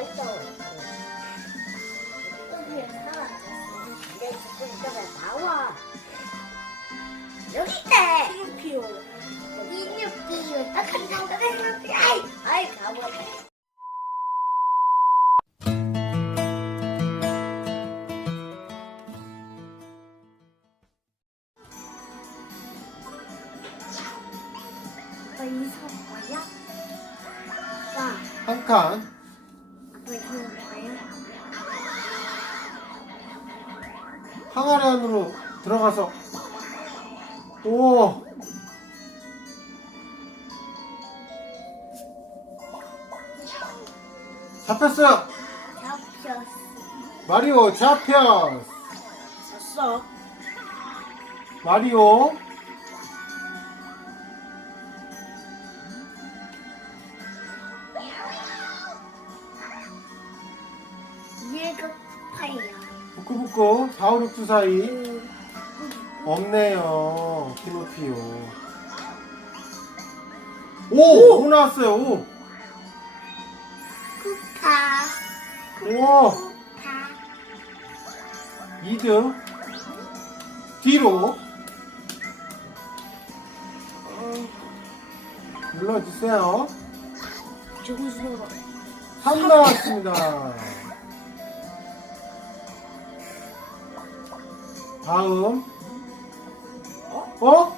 어딨어? 여기 사라졌어. 내 죽고 있다가 나와. 여기 있대. 피오. 이뉴피오. 아, 간다. 아이, 아이, 가보. 아빠 이사 뭐야? 아빠, 한 칸. 항아리 안으로 들어가서. 오 잡혔어요 잡혔어. 마리오 잡혔어. 마리오 부끄부끄 4, 5, 6, 2 사이 없네요 키노피오 오! 오 나왔어요 오! 쿠파. 오! 쿠파. 2등 뒤로 눌러주세요 정수. 3 나왔습니다 다음 어?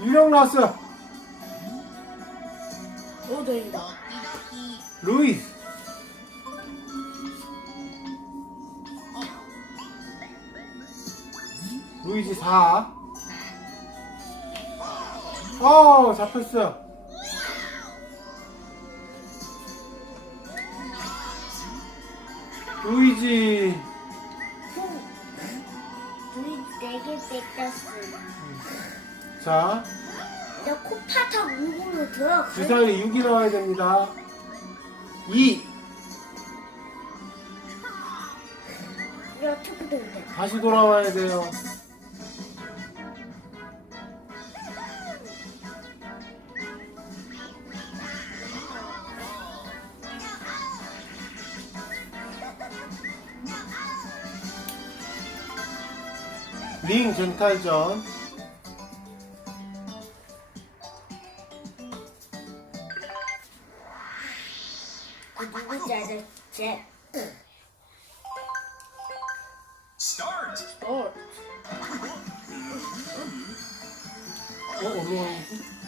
유령 나왔어요 오, 다행이다. 루이스 루이지 4 어, 잡혔어요. 루이지 개 뺏겼어. 자나 코파타 물고로 들어가. 주사위 6이 나와야 됩니다. 2 이거 어떻게 되는데? 다시 돌아와야 돼요. 링 쟁탈전 그 누구지 아저씨? Start! 어. 어? 어디로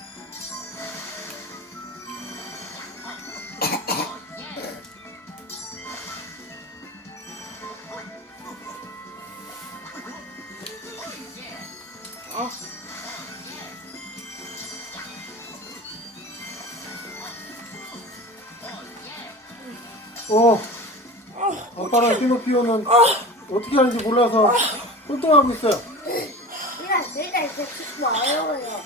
어 아빠랑 피노피오는 어떻게 하는지 몰라서 혼동하고 있어요 일단 일단 이제 치고 어려워요.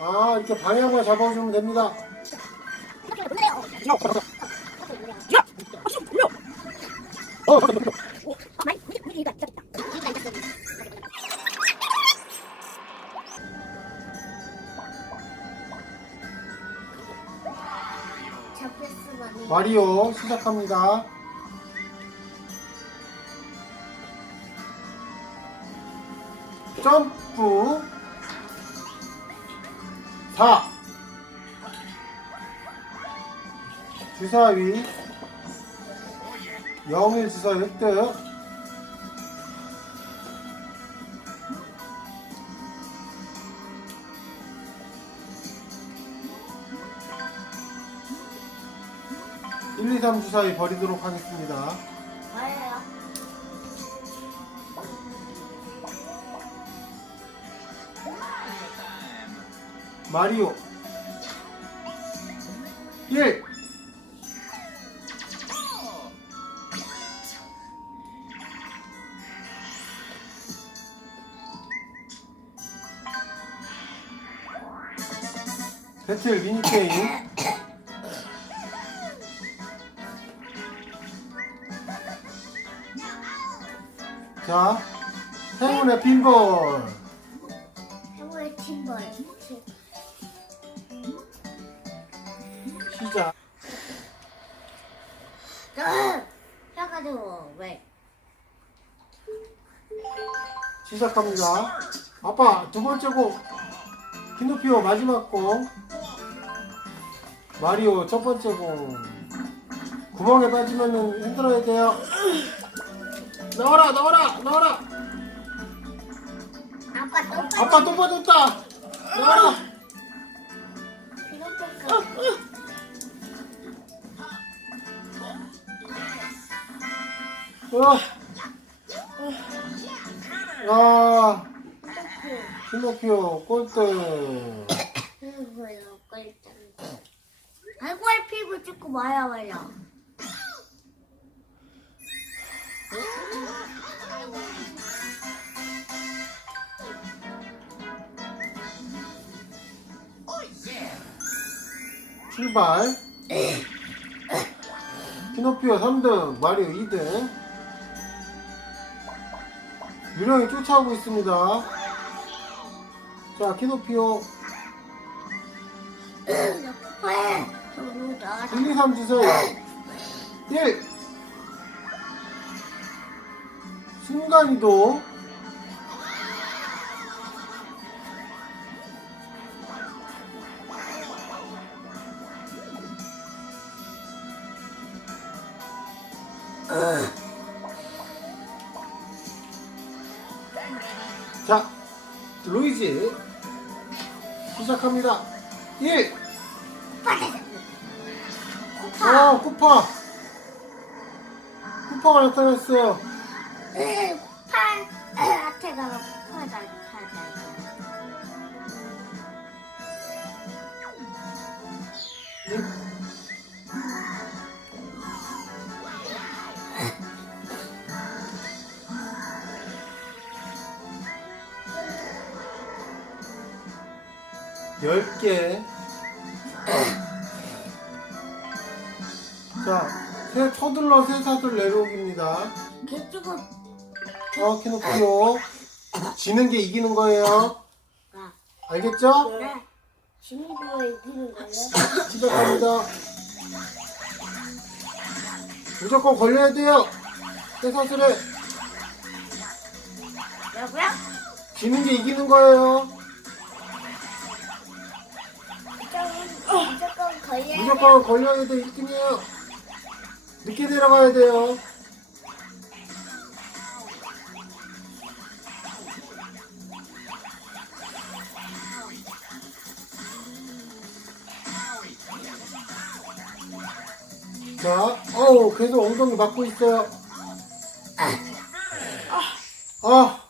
아 이렇게 방향만 잡아주면 됩니다 잡 마리오 시작합니다. 점프. 4 주사위. 0일 주사위 획득 일, 이, 삼 주사위 버리도록 하겠습니다. 뭐예요? 마리오 1 배틀 미니게임 자 행운의 핀볼 해보의 팀벌. 시작. 해가지고 왜? 시작합니다. 아빠 두 번째 곡 피노피오 마지막 곡 마리오 첫 번째 곡 구멍에 빠지면은 흔들어야 돼요. 넣어라 넣어라 넣어라. 아빠 또 아빠 또 빠졌다. 넣어라. 비눗불 어. 아. 피노피오 꼴등 피부요 꼴등. 알코올 피부 찍고 마야 말이야. 출발. 피노피오 3등 마리오 2등. 유령이 쫓아오고 있습니다. 자 키노피오. 왜? 저거 나 1, 2, 3 주세요. 1 순간이동 자, 루이지 시작합니다. 1 어, 쿠파. 쿠파가 나타났어요. 팔 앞에 가면 팔다 팔다. 열 개. 자, 새 서둘러 새사슬 내려오기입니다. 개쭈 고 어, 키노피오. 지는 게 이기는 거예요. 가. 알겠죠? 네. 지는 거에 이기는 거예요? 시작합니다. 무조건 걸려야 돼요. 새사슬에. 뭐라고요? 지는 게 이기는 거예요. 무조건 무조건 걸려야 돼. 무조건 걸려야 돼. 1등이에요. 늦게 내려가야 돼요. 자, 어우, 계속 엉덩이 맞고 있어요. 아.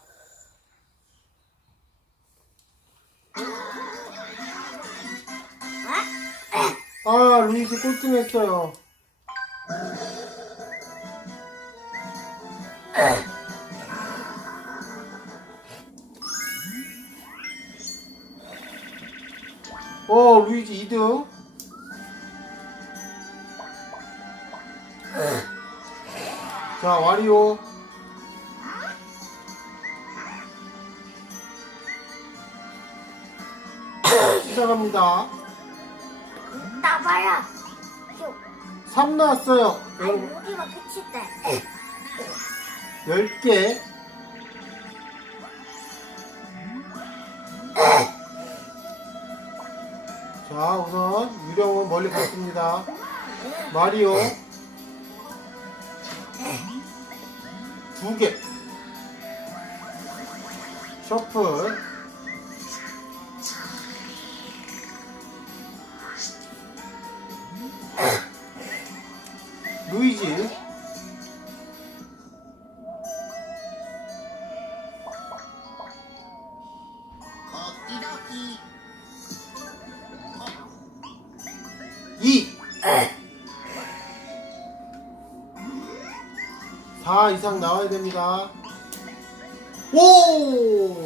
아, 루이스 꼴등했어요. 어, 루이지 2등. 자, 와리오. 시작합니다. 나봐요. 3 나왔어요. 아니 여러분, 여기가 끝인데. 10개. 자, 우선 유령은 멀리 갔습니다. 마리오. 두 개. 셔플. 됩니다. 오!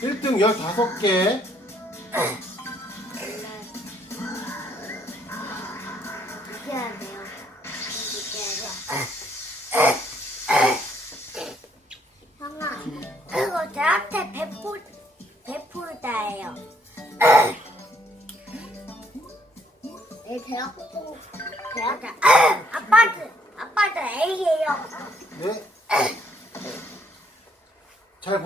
1등 15개. 잘.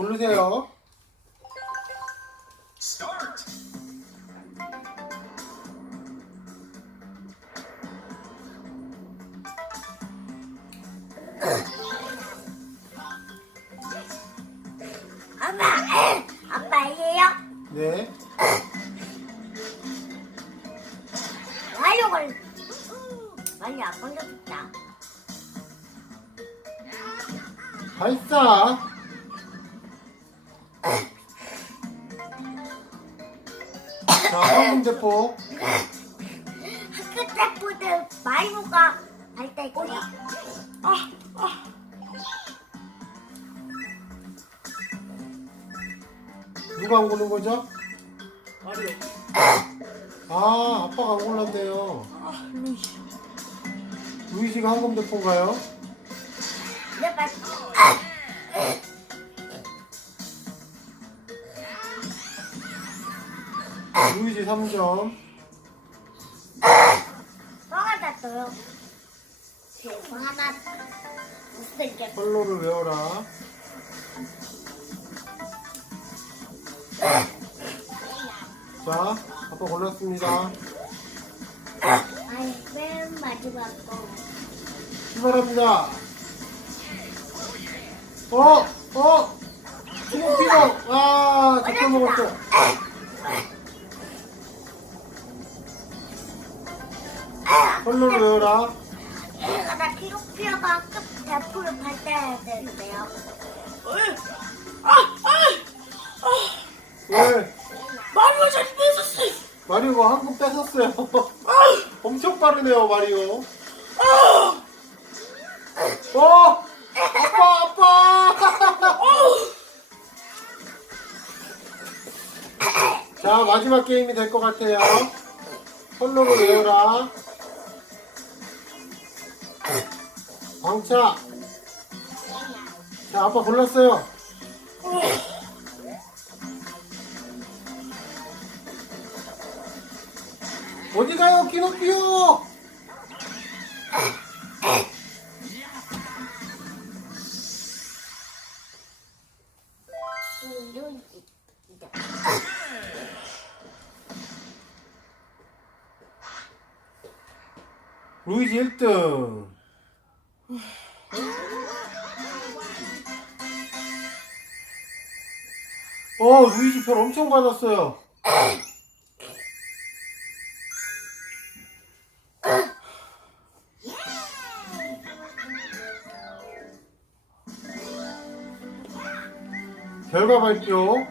아빠 아빠 A예요. 네. 완료걸 완료 안 걸렸다. 발사. 자, 황금 대포. 학교 때부터 마이무가 할때 있고요. 누가 안 고른 거죠? 마리오. 아, 아빠가 안 골랐네요. 아, 루이시. 루이시가 황금 대포인가요? 네, 맞. 루이시 3점. 뻥하다 떠요. 뻥 하나 못생겨. 컬러를 외워라. 자, 아빠 골랐습니다. 아이, 맨 마지막 거. 출발합니다. 어, 어, 지금 피고, 아, 잡혀 먹었어. 컬러를 외워라. 내가 나 피로피어가 급 대포를 받아야 되는데요. 왜? 아, 아, 왜? 마리오 자리 뺏었어. 마리오가 한금 뺏었어요. 아, 엄청 빠르네요, 마리오. 아, 어! 아빠, 아빠! 자, 마지막 게임이 될 것 같아요. 컬러를 외워라. 광차. 자, 아빠 골랐어요. 어디 가요, 키노피오? 루이지 1등. 별 엄청 받았어요. 결과 발표.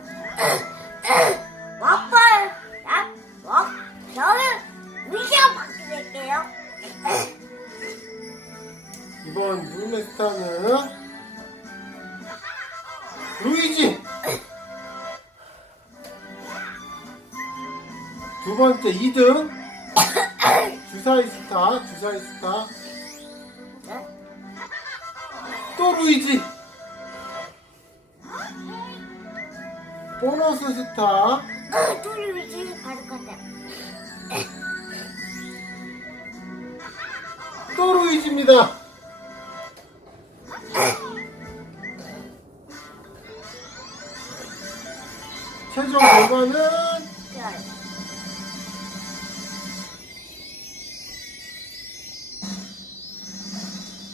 번째 2등. 주사위 스타 주사위 스타 또 루이지. 보너스 스타 어, 받을 것 같아. 또 루이지입니다. 최종 결과는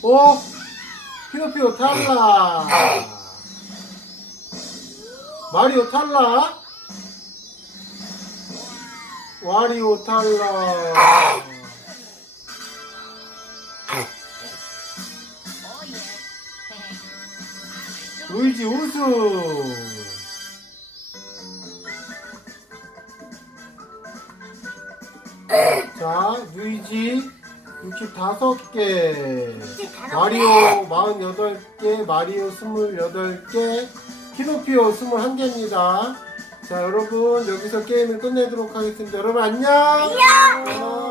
오! 피노피오 탈락! 마리오 탈락! 와리오 탈락! 루이지 우승! 자, 루이지 65개. 다섯 마리오 48개, 마리오 28개, 키노피오 21개입니다. 자, 여러분, 여기서 게임을 끝내도록 하겠습니다. 여러분! 안녕! 안녕!